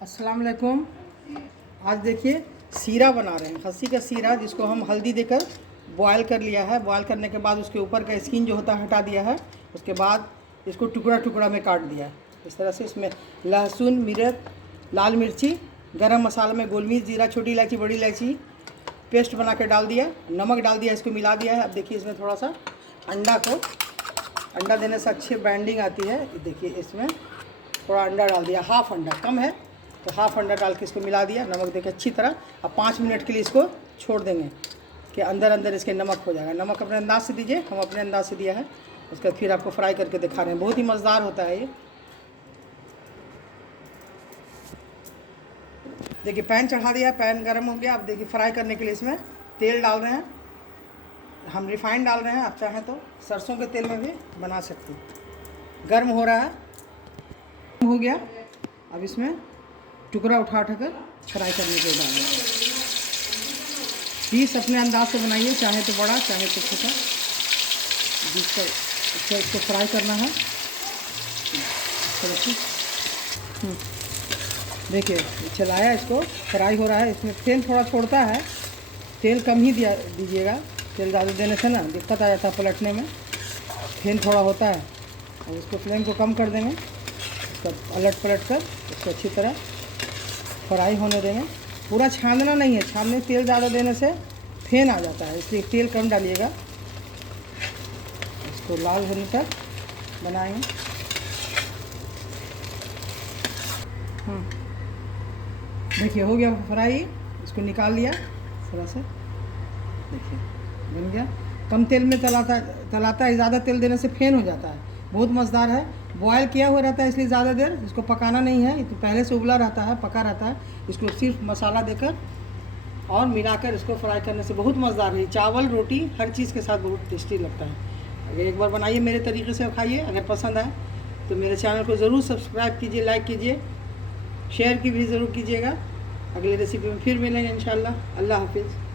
अस्सलाम वालेकुम। आज देखिए सीरा बना रहे हैं, खस्सी का सीरा, जिसको हम हल्दी देकर बॉयल कर लिया है। बॉयल करने के बाद उसके ऊपर का स्किन जो होता है हटा दिया है। उसके बाद इसको टुकड़ा टुकड़ा में काट दिया है इस तरह से। इसमें लहसुन, मिर्च, लाल मिर्ची, गरम मसाला में गोल मिर्च, जीरा, छोटी इलायची, बड़ी इलायची पेस्ट बना के डाल दिया, नमक डाल दिया, इसको मिला दिया है। अब देखिए इसमें थोड़ा सा अंडा देने से अच्छी बाइंडिंग आती है। देखिए इसमें थोड़ा अंडा डाल दिया, हाफ अंडा, कम है तो हाफ अंडा डाल के इसको मिला दिया, नमक देकर अच्छी तरह। अब 5 मिनट के लिए इसको छोड़ देंगे कि अंदर अंदर इसके नमक हो जाएगा। नमक अपने अंदाज से दीजिए, हम अपने अंदाज से दिया है। उसके बाद फिर आपको फ्राई करके दिखा रहे हैं, बहुत ही मज़ेदार होता है ये। देखिए पैन चढ़ा दिया, पैन गर्म हो गया। अब देखिए फ्राई करने के लिए इसमें तेल डाल रहे हैं। हम रिफाइंड डाल रहे हैं, आप चाहें तो सरसों के तेल में भी बना सकते हैं। गर्म हो रहा है, हो गया। अब इसमें टुकड़ा उठा कर फ्राई करने के लिए डालें। पीस अपने अंदाज से बनाइए, चाहे तो बड़ा चाहे तो छोटा, जिसको इसको फ्राई करना है। देखिए चलाया, इसको फ्राई हो रहा है। इसमें तेल थोड़ा छोड़ता है, तेल कम ही दीजिएगा। तेल ज़्यादा देने से ना दिक्कत आ जाता है पलटने में, तेल थोड़ा होता है। और इसको फ्लेम को कम कर देंगे, इसका पलट कर इसको अच्छी तरह फ्राई होने देंगे। पूरा छानना नहीं है, छानने तेल ज़्यादा देने से फेन आ जाता है, इसलिए तेल कम डालिएगा। इसको लाल होने तक बनाएंगे। देखिए हो गया फ्राई, इसको निकाल लिया थोड़ा सा। देखिए बन गया। कम तेल में तलाता है, ज़्यादा तेल देने से फेन हो जाता है। बहुत मज़ेदार है। बॉयल किया हुआ रहता है इसलिए ज़्यादा देर इसको पकाना नहीं है, तो पहले से उबला रहता है, पका रहता है। इसको सिर्फ मसाला देकर और मिलाकर इसको फ्राई करने से बहुत मज़ेदार है। चावल, रोटी, हर चीज़ के साथ बहुत टेस्टी लगता है। अगर एक बार बनाइए मेरे तरीके से खाइए। अगर पसंद आए तो मेरे चैनल को ज़रूर सब्सक्राइब कीजिए, लाइक कीजिए, शेयर की भी ज़रूर कीजिएगा। अगली रेसिपी में फिर मिलेंगे इंशाल्लाह। अल्लाह हाफिज़।